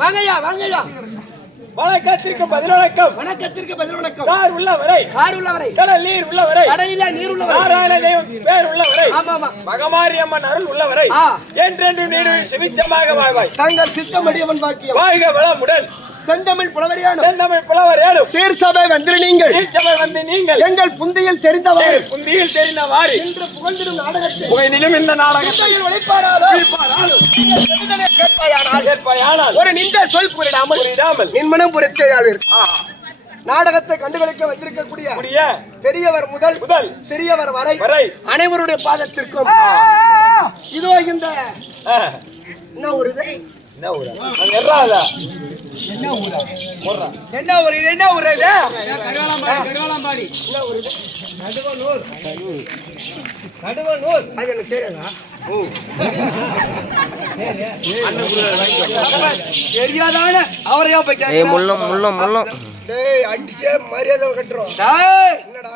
வாங்கய்யா வாங்கய்யா. வணக்கத்திற்கு பதிலவணக்கம். வணக்கத்திற்கு பதிலவணக்கம். கார் உள்ளவரை கடல் நீர் உள்ளவரை நாராயண தெய்வம் பேர் உள்ளவரை மகமாரி அம்மன் அருள் உள்ளவரை என்றென்று நீடு சிவிச்சமாக வாழ்வாய். தங்கள் சித்தமடியவன் பாக்கியம் வாழ்க வளமுடன். செந்தமிழ் புலவரேனும் சீர்சபை வந்து நீங்கள் எங்கள் புந்தியில் தெரிந்தவாறு இன்று புகழ்ந்திடும் நாடகத்தில் இந்த நாடகத்தில் கேட்பாயானால் ஒரு நின்ற சொல் கூறிடாமல் நின்மனம் புரித்தேயாவீர். நாடகத்தை கண்டுகளிக்க வந்திருக்கக்கூடிய பெரியவர் முதல் சிறியவர் வரை அனைவருடைய பாதத்திற்கும் இதோ இந்த என்ன ஊர் இது? என்ன ஊர் அது எனக்கு தெரியாதா? தெரியாதான அவரையா போய் முள்ளம் டேய் அடிச்சே மரியாதை கட்டுறோம். டேய் என்னடா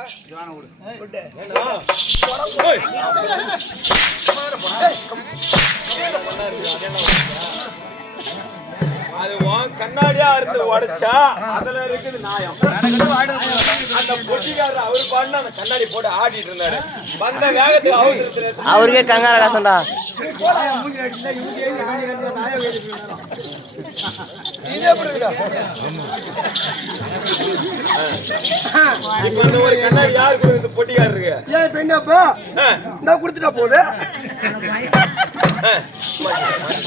அது கண்ணாடியா இருந்து உடைச்சா அதுல இருக்குது நியாயம். அந்த பொட்டிக்காரர் அவரு பாடுனா அந்த கண்ணாடி போட்டு ஆடிட்டு இருந்தாரு. வந்த வேகத்துல அவசரத்துல அவருக்கே கங்கார காசண்டா. ஒரு கண்ணாடி யாருக்கு பொட்டிக்காரருக்கு ஏன் கொடுத்துட்டா போகுது.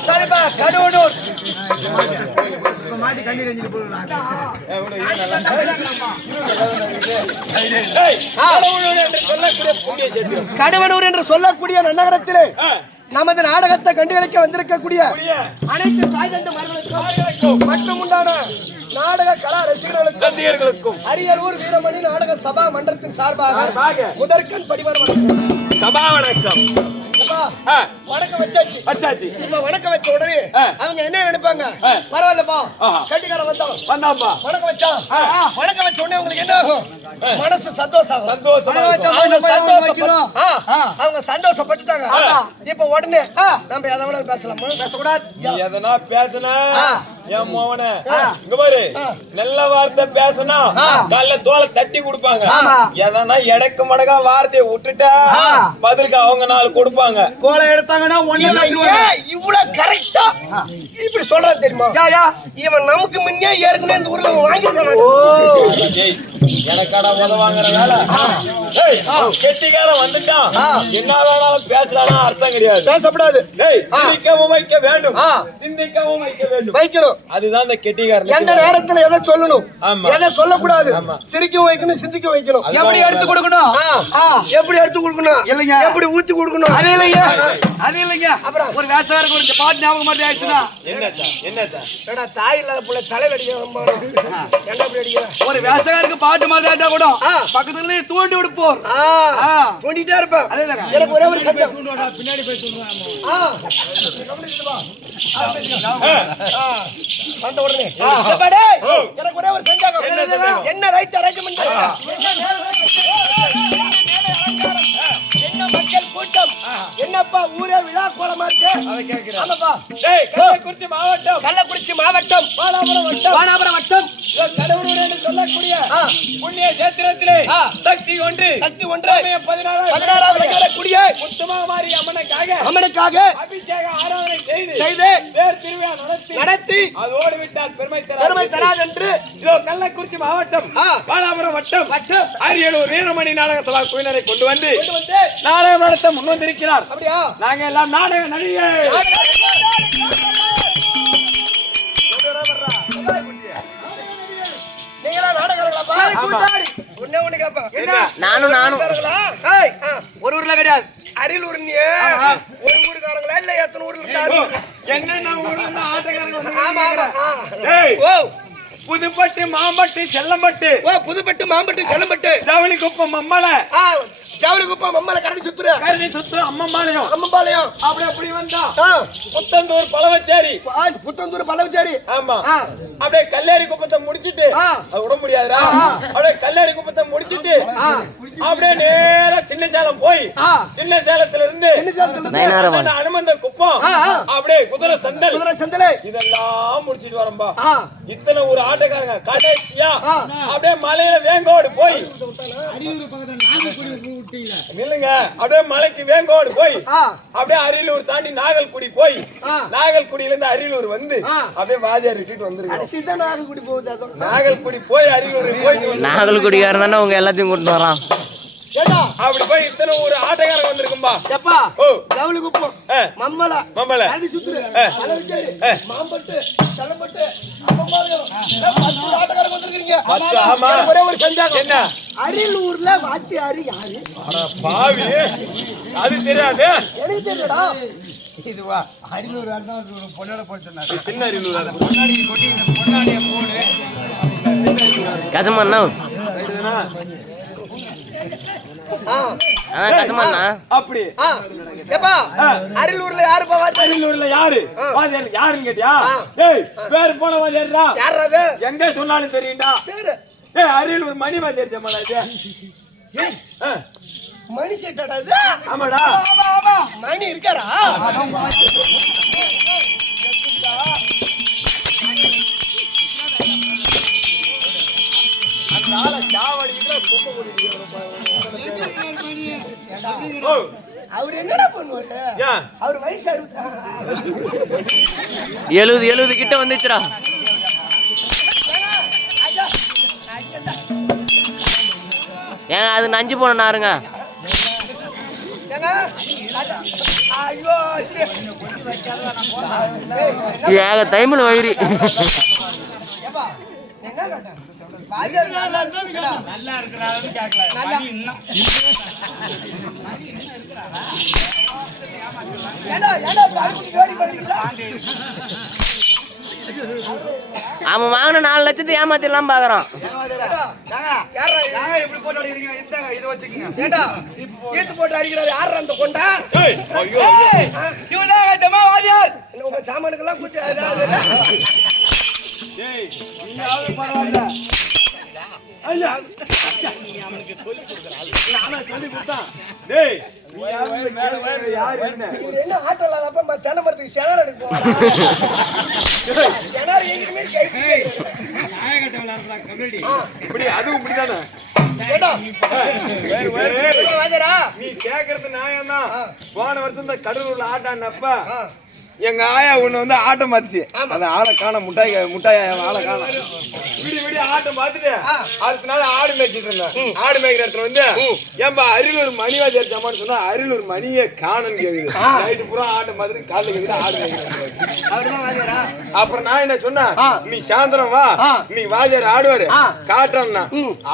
சரிப்பா கடவுளூர் கடவுளூர் என்று சொல்லக்கூடிய நன்னகரத்திலே நமது நாடகத்தை கண்டுகளிக்க வந்திருக்கக்கூடிய அனைத்து தாய்தந்தமார்களுக்கும் மற்றும் உண்டான நாடக கலா ரசிகர்களுக்கும் அரியலூர் வீரமணி நாடக சபா மன்றத்தின் சார்பாக முதற்கண் படிவர் சபா வணக்கம். வணக்கம் வச்சாச்சு. இப்ப வணக்கம் வச்ச உடனே அவங்க என்ன நினைப்பாங்க? பரவாயில்லப்பா கட்டிக்காரன் வந்தாப்பா வணக்கம் வச்ச உடனே உங்களுக்கு என்ன ஆகும்? மனசு சந்தோஷம் அவங்க சந்தோஷப்பட்டுட்டாங்க. இப்ப உடனே நம்ம எதை வேணா பேசலாமா? பேசக்கூடாது. எதனா பேசினா என் மோவன இங்க பாரு நல்ல வார்த்தை பேசினா கல்ல தோலை தட்டி கொடுப்பாங்க. எதனா எடக்கு மடக்கா வார்த்தையை விட்டுட்டா பதிலுக்கு அவங்க நாள் கொடுப்பாங்க. கோலை எடுத்தாங்கன்னா இவ்வளவு கரெக்டா இப்படி சொல்றது தெரியுமா? இவன் நமக்கு முன்னே ஏற்கனவே இந்த ஊர்ல வாங்கிருக்கான். எனக்கடா உதவாங்கிற வேலை கெட்டிக்காரன் வந்துட்டான். என்ன வேணாலும் பேசலாம் அர்த்தம் கிடையாது. பேசப்படாது. சிந்திக்கவும் வைக்க வேண்டும், சிந்திக்கவும் வைக்க வேண்டும், வைக்கணும். அதுதான் இந்த கெட்டிக்காரன். எந்த நேரத்துல எதை சொல்லணும் எதை சொல்லக்கூடாது, சிரிக்கவும் வைக்கணும், சிந்திக்க வைக்கணும். எப்படி எடுத்து கொடுக்கணும், எப்படி எடுத்து கொடுக்கணும், இல்லைங்க எப்படி ஊத்தி கொடுக்கணும். அது இல்லைங்க அப்புறம் ஒரு வேசகாரருக்கு ஒரு பாட்டு ஞாபகம் மாட்டே ஆயிடுச்சுன்னா என்னடா தாய் இல்லாத புள்ள தலையில அடிக்க ஒரு வேசகாருக்கு பாட்டு மாதிரி கூட பக்கத்துல தூண்டி விடுப்போம். தூண்டிட்டே இருப்பேன். எனக்கு ஒரே ஒரு சத்தம் பின்னாடி போய் வந்த உடனே எனக்கு ஒரே ஒரு சந்தேகம். என்ன ரைட் அரேஞ்ச்மெண்ட், என்ன மக்கள் கூட்டம், என்னப்பா ஊரே விழா கோலமா இருக்கு? ஆமாப்பா. கள்ளக்குறிச்சி மாவட்டம் வானாபுரம் வட்டம் கடவுளூர் என்று சொல்லக்கூடிய புண்ணிய சேத்திரத்திலே சக்தி ஒன்று 16வது கூடிய முத்துமாரி அம்மனுக்காக அபிஷேக ஆராதனை செய்து தேர் திருவிழா நடத்தி அதோடு விட்டால் பெருமை தராது என்று இதோ கள்ளக்குறிச்சி மாவட்டம் வானாபுரம் வட்டம் அரியலூர் வீரமணி நாடக சபா குழுவினரை கொண்டு வந்து நாடகம் நடத்த முன் வந்திருக்கிறார். நாங்க எல்லாம் நாடக நடிகர். நானும் ஒரு ஊர்ல கிடையாது. அரியலூர் ஒரு ஊருக்காரங்களா இல்ல எத்தனை ஊர்ல புதுப்பட்டு மாம்பட்டு செல்லம்பட்டு ஜவுளிக்குப்பம் மம்மல கரடி சுத்துற அம்மம்பாளையம் அப்படி வந்தா புத்தந்தூர் பழவச்சேரி ஆமா அப்படியே கல்லேரி குப்பத்தை முடிச்சிட்டு விட முடியாதுடா. அப்படியே கல்லேரி குப்பத்தை முடிச்சிட்டு அப்படியே நேரா சின்ன சேலம் போய் சின்ன சேலத்துல இருந்து அனுமந்த குப்பம் அப்படியே குதிரை சந்தல் இதெல்லாம் முடிச்சிட்டு வரம்பா. இத்தனை ஒரு ஆட்டக்காரங்க கடைசியா அப்படியே மலையில வேங்கோடு போய் நில்லுங்க. அப்படியே மலைக்கு வேங்கோடு போய் அப்படியே அரியலூர் தாண்டி நாகல்குடி போய் நாகல்குடியில இருந்து அரியலூர் வந்து அப்படியே வாஜியார் விட்டுட்டு வந்துருங்க. நாகல்குடி போகுது. நாகல்குடி போய் அரியலூர் போய் நாகல்குடிக்காரன் தானே உங்க எல்லாத்தையும் கூட்டு வரான். அப்படி போய் இத்தனை ஒரு ஆட்டக்காரன் வந்திருக்கும்பா. எப்பா லவ்லி குப்பம் மம்மல மம்மல அடி சுத்துரு அலவிச்சேரி மாம்பட்டு சலம்பட்டு ஆட்டக்காரன் வந்திருக்கீங்க. ஆமா ஒரே ஒரு சந்தேகம். என்ன? அரியலூர்ல வாச்சியாரு யாரு? அட பாவி, அது தெரியாது. எனக்கு தெரியலடா. இதுவா அரியலூர் பொன்னாட போட்டு சொன்னாரு. சின்ன அரியலூர் பொன்னாடி கொட்டி பொன்னாடிய போடு கசமண்ணா கசமண்ணா. அப்படி எப்பா அரியலூர்ல யாருப்பா வாச்சி? அரியலூர்ல யாரு வாஜியார் யாருன்னு கேட்டியா? ஏய் பேர் போன வாஜியார்டா. யாரது? எங்க சொன்னாலும் தெரியும்டா பேரு. ஏய் அரியலூர் மணி வாஜியார் சம்மளா இது. ஏய் மணி செட்டடா இது. ஆமாடா. ஆமா மணி இருக்காரா? அந்த ஆள சாவடிக்குற குப்பை போட்டுட்டு அவர் என்னடா பண்ணுவாரு? ஏன்? அவர் வயசு 70 கிட்ட வந்துச்சுடா. ஏங்க அது நஞ்சு போன நாருங்க. ஐயோ ஏக டைம்ல வயிறு. நல்லா இருக்கிறாரு கேட்கல. அவன் வாங்கின 4 லட்சத்தை ஏமாத்திடலாம் பாக்குறான். போட்டு அடிக்கிறாரு யாரு அந்த கொண்டா? உங்க சாமானுக்கெல்லாம் கூச்சி பரவாயில்ல. ஐயா அவனுக்கு சொல்லி கொடுக்குறான். நானா சொல்லி கொடுத்தான். டேய் நீ யாரு மேல வேற யாரு என்ன? நீ என்ன ஆட்டல அப்ப தென்னை மரத்துக்கு செனார் எடுக்க போறா. செனார் எங்கேயுமே கைக்கு நாயகட்ட விளையாடுறா கபடி. இப்படி அதுவும் இப்படிதானே? கேடா வாஜரா நீ கேக்குறது நியாயம் தான். போன வருஷம் இந்த கடலூர்ல ஆட்டானப்ப எங்க ஆயா ஒண்ணு வந்து ஆட்டம் மாத்துச்சு. அந்த ஆளை காண முட்டாய் ஆளை காண விடி ஆட்டம் பார்த்துட்டு அடுத்த நாள் ஆடு மேய்ச்சிட்டு இருந்தேன். ஆடு மேய்க்கிற இடத்துல வந்து ஏன்பா அரியலூர் மணி வாஜியார் ஜமான்னு சொன்னா அரியலூர் மணியே காணுன்னு கேக்குது. நைட்டு பூரா ஆட்டம் பார்த்துட்டு காலைல கேக்குது ஆடு மேய்க்கிற. அப்புறம் நான் என்ன சொன்னேன், நீ சாயந்தரம் வா நீ வாஜியார் ஆடுவாரு காட்டுறா.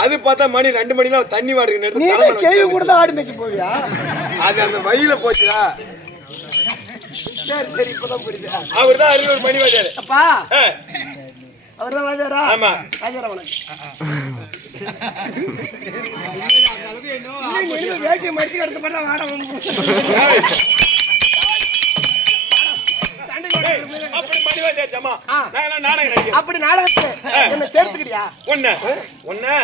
அது பார்த்தா மணி 2 மணிலாம் தண்ணி வாடுக்கு கேள்வி கூட தான் ஆடு மேய்ச்சி போவியா? அது அந்த வழியில போச்சுடா. சரி சரி இப்பதான் புரியுது. அவர் தான் அரியலூர் மணி வாஜியார். அப்பா அவர் தான் வாஜாரா? ஆமா வாஜாரா உனக்கு வேட்டியை மடிச்சு கடத்த மாட்டா ஆட அப்படி மணி வாஜியார் ஜமா. நான் நாடகம் நடிக்கிறேன். அப்படி நாடகத்தை என்ன சேர்த்துக்கிறியா? ஒண்ணு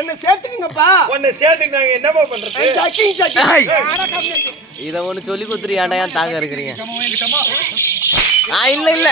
என்ன சேர்த்துக்கீங்கப்பா. உன்னை சேர்த்துக்கு நாங்க என்னப்பா பண்றது? இத ஒண்ணு சொல்லி கொடுத்துறியாண்டா ஏன் தாங்க இருக்கிறீங்க? இல்ல